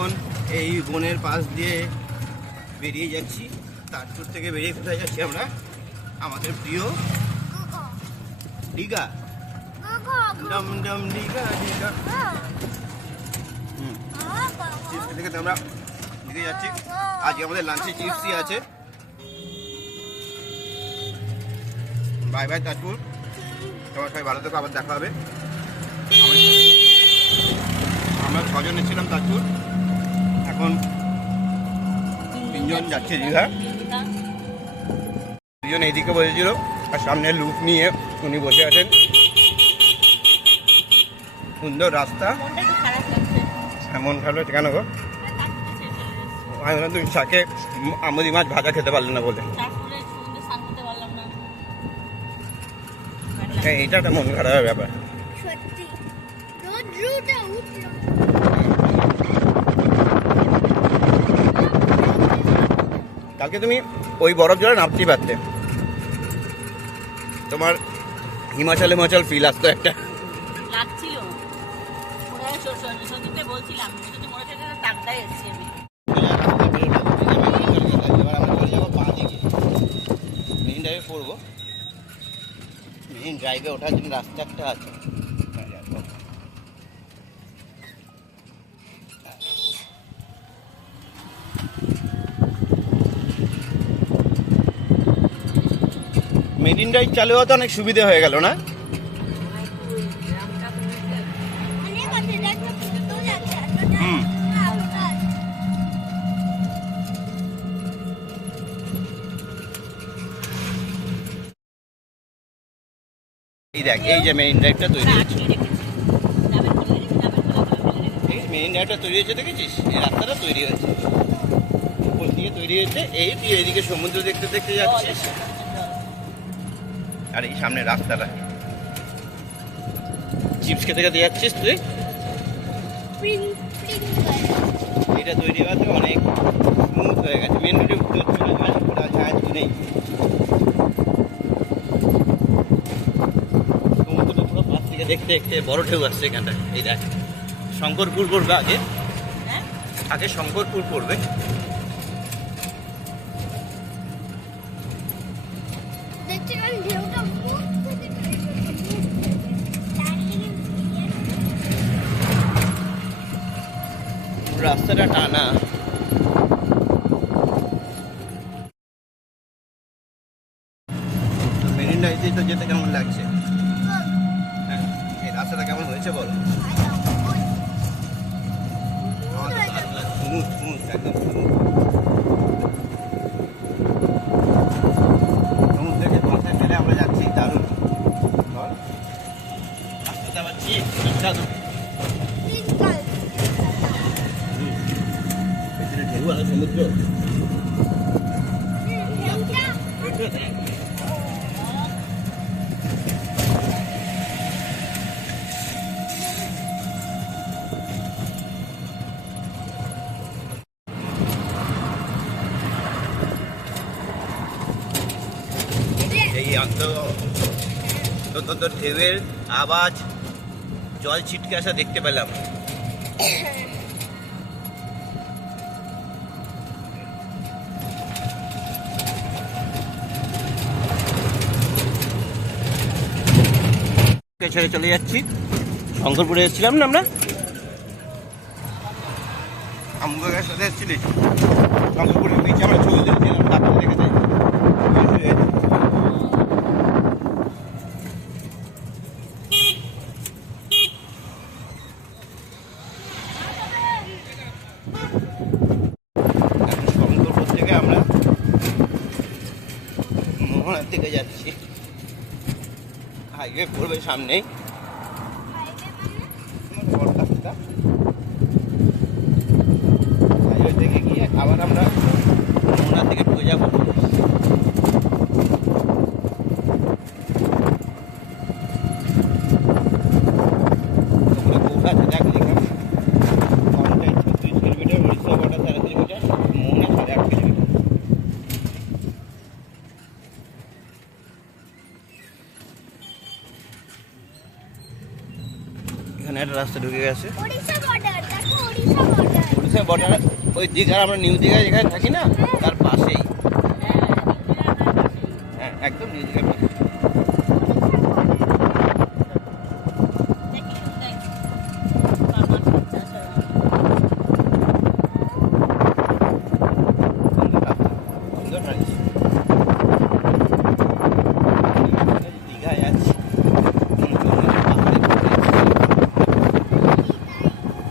এখন এই বনের পাশ দিয়ে বেরিয়ে যাচ্ছি। তারপুর থেকে বেরিয়ে কোথায় যাচ্ছি আমরা? আমাদের প্রিয় দীঘা। ডম ডম আমরা দিকে যাচ্ছি। আমাদের লাঞ্চে চিপসই আছে। Bye bye Tajpur. সবাই ভালো আবার দেখা হবে। আমরা ছজনে ছিলাম তাজপুর। এখন তিনজন যাচ্ছে দীঘা। দুজন এইদিকে বসেছিল আর সামনে লুক নিয়ে উনি বসে আছেন। সুন্দর রাস্তা। এমন ভালো কেন গো? তুমি শাকে আমদি মাছ ভাজা খেতে পারলে না বলে। হ্যাঁ, এটা একটা মন খারাপের ব্যাপার। কালকে তুমি ওই বরফ জলে নামতেই পারতে। তোমার হিমাচল হিমাচল ফিল আসতো একটা। মেইন ড্রাইভে পড়ব। মেইন ড্রাইভে ওঠার জন্য রাস্তা একটা আছে। মেরিন ড্রাইভ চালু হতে অনেক সুবিধা হয়ে গেল, না। এই দেখ, এই যে মেইন ড্রাইভটা তৈরি হয়েছে এই মেইন ড্রাইভটা তৈরি হয়েছে, দেখেছিস এই রাস্তাটা তৈরি হয়েছে উপর দিয়ে তৈরি হয়েছে, এই তুই এদিকে সমুদ্র দেখতে দেখতে যাচ্ছিস। আর এই সামনে রাস্তাটা চিপস খেতে খেতে যাচ্ছিস তুই? এটা তৈরি হওয়াতে অনেক স্মুথ হয়ে গেছে। মেন রোডে চলে যাবে ওটা ছায়া কিছু নেই। সমুদ্রটা পুরো পাশ থেকে দেখতে দেখতে বড় ঢেউ আসছে এখানটা এই দেখ শঙ্করপুর পড়বে আগে। হ্যাঁ? আগে শঙ্করপুর পড়বে। দেখতে কারণ রাস্তাটা টানা। অত্যন্ত ঢেউয়ের আওয়াজ জল ছিটকে আসা দেখতে পেলাম। ছেড়ে চলে যাচ্ছি? শঙ্করপুরে এসেছিলাম না আমরা? আমগার সাথে এসেছিলিস শঙ্করপুরের বিচে আমরা ছবি তুলছিলাম ডাক্তার দেখে যাই সামনেই এখানে একটা রাস্তা ঢুকে গেছে। উড়িষ্যা বর্ডার ওই দীঘার আমরা নিউ দীঘা যেখানে থাকি না তার পাশেই। হ্যাঁ একদম নিউ দীঘার পাশে সুন্দর রাস্তা, সুন্দর লাগছে। দীঘায় আছি মনে হচ্ছে মনে হচ্ছে পাহাড়ে ঘুরে আছি।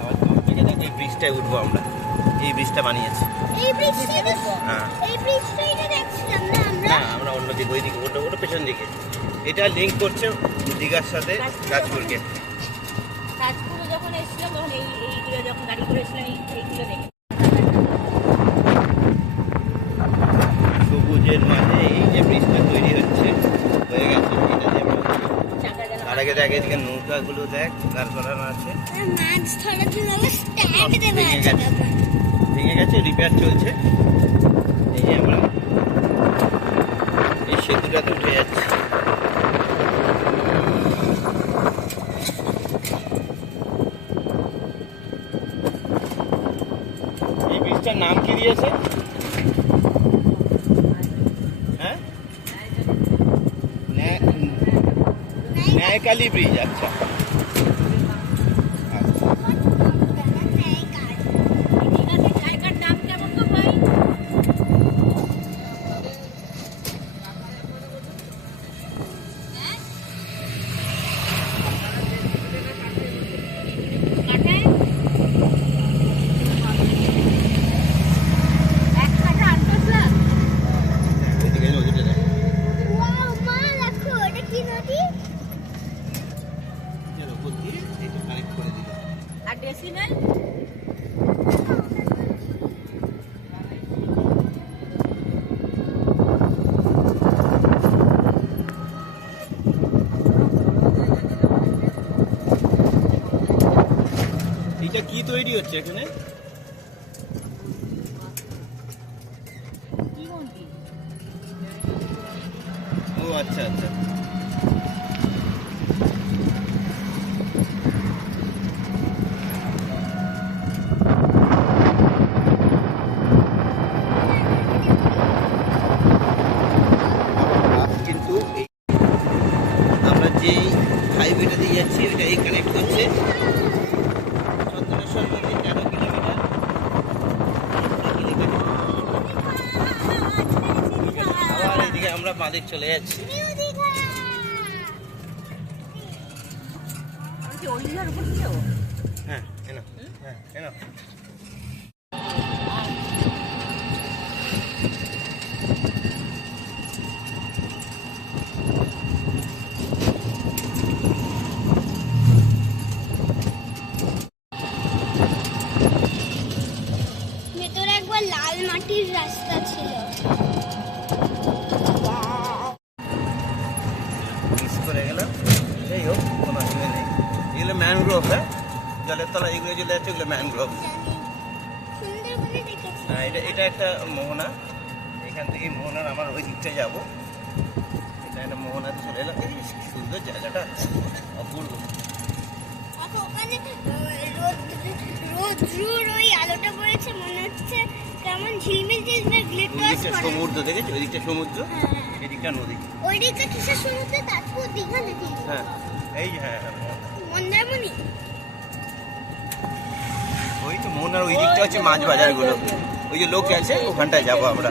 আবার দূর থেকে দেখো এই ব্রিজটায় উঠবো আমরা। এই ব্রিজটা বানিয়েছি। হ্যাঁ। না আমরা? অন্যদিকে আমরা অন্য দিকে ওই দিকে ওটা ওটা পেছন দিকে। এটা লিঙ্ক করছে দীঘার সাথে রাজপুরকে তাজপুরে যখন এসেছিলাম তখন এই এইগুলো যখন গাড়ি করে এসেছিলাম এই এইগুলো দেখে সবুজের মাঝে এই যে ব্রিজটা তৈরি হচ্ছে হয়ে গেছে এটা দিয়ে আমরা চাকা গেলাম তার আগে দেখ এদিকে নৌকাগুলো দেখ দাঁড় করানো আছে। ভেঙে গেছে। ভেঙে গেছে রিপেয়ার চলছে। এই যে আমরা এই সেতুটাতে উঠে যাচ্ছি। ন্যায়কালী ব্রিজ আচ্ছা ডেসিমেল এইটা কি তৈরি হচ্ছে এখানে? চলে যাচ্ছি। হ্যাঁ হ্যাঁ করে গেলাম যাই হোক কোনো অসুবিধা নেই এগুলো ম্যানগ্রোভ হ্যাঁ জলের তলা এগুলো চলে যাচ্ছে এগুলো ম্যানগ্রোভ হ্যাঁ এটা এটা একটা মোহনা এখান থেকে মোহনার আমার ওই দিকটায় যাব এটা একটা মোহনাতে চলে এলাম সুন্দর জায়গাটা অপূর্ব মনে দিকটা সমুদ্র দেখেছি ওই দিকটা সমুদ্র হ্যাঁ। নদী ওই দিকটা কিসের সমুদ্র? তাজপুর দীঘা নদী হ্যাঁ এই হ্যাঁ হ্যাঁ, মোহনা। মন্দারমণি? ওই তো মোহনার ওই দিকটা হচ্ছে মাছ বাজারগুলো। ওই যে লোক আছে ওখানটায় যাব আমরা।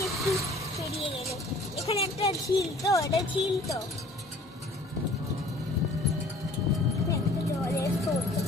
একটু এখানে একটা ঝিল তো এটা ঝিল তো। একটা জলের স্রোত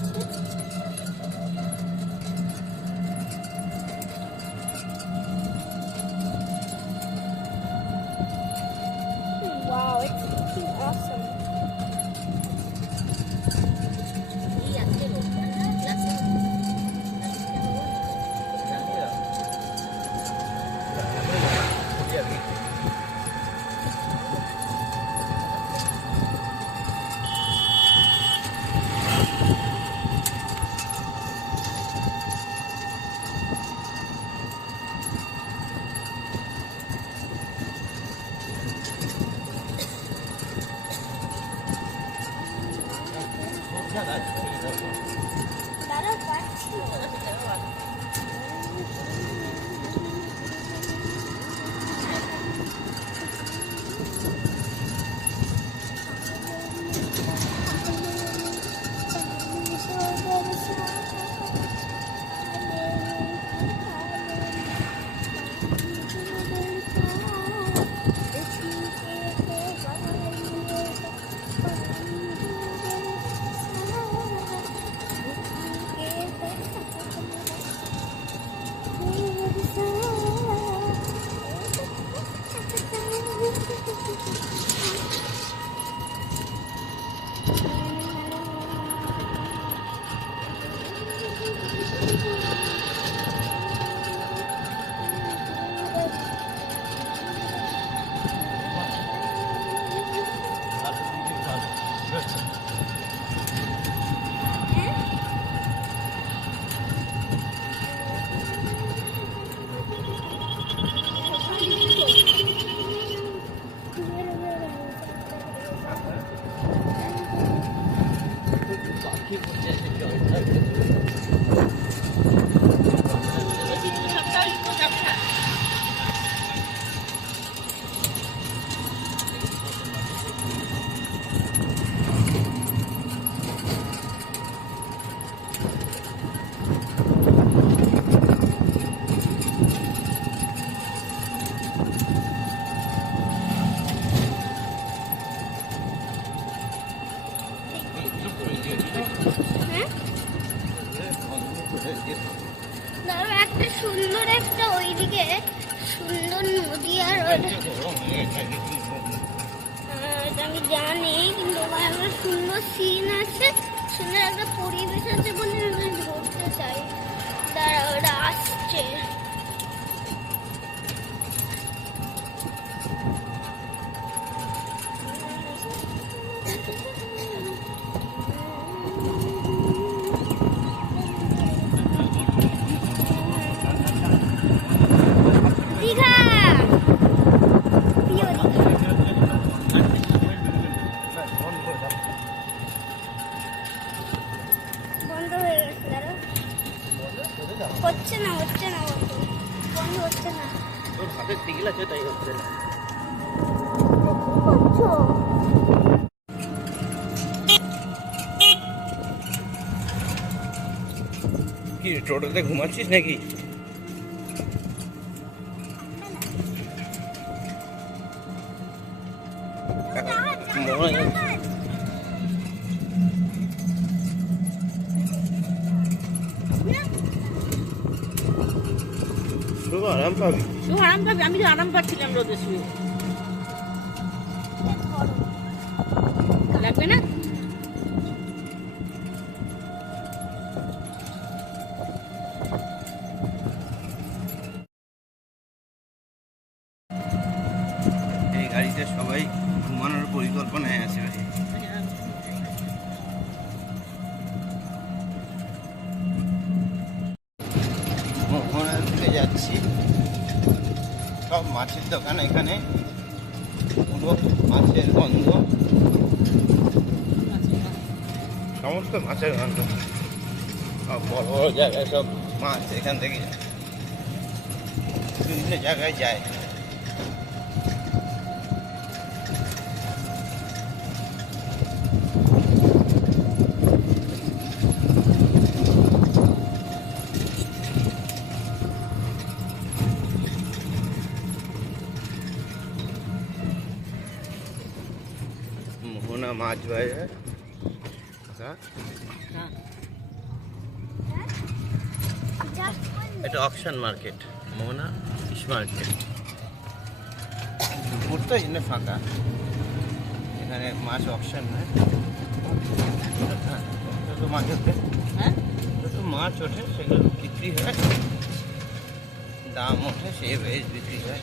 হচ্ছে না বন্ধ হচ্ছে না। তোর হাতের টিকিল আছে, তাই হচ্ছে না। কি টোটোতে ঘুমাচ্ছিস নাকি? শুভ আরাম পাবি শুধু আরাম পাবি আমি তো আরাম পাচ্ছিলাম রোদে শুয়ে। লাগবে না? মোহনার দিকে যাচ্ছি। সব মাছের দোকান এখানে। পুরো মাছের গন্ধ। সমস্ত মাছের গন্ধ। বড় বড় জায়গায় সব মাছ এখান থেকে। বিভিন্ন জায়গায় যায়। মাছ বাজার হ্যাঁ? হ্যাঁ এটা auction market Mohana fish market. দুপুর তো জন্য ফাঁকা। এখানে মাছ অকশন হয়? হ্যাঁ, যত মাছ ওঠে যত মাছ ওঠে সেগুলো বিক্রি হয়। দাম ওঠে সে বেশ বিক্রি হয়।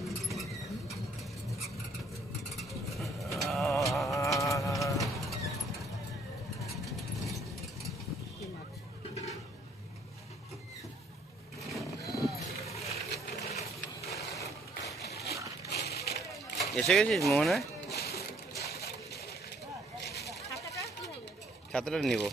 এসে গেছিস মোহনায় ছাত্রটা নিব।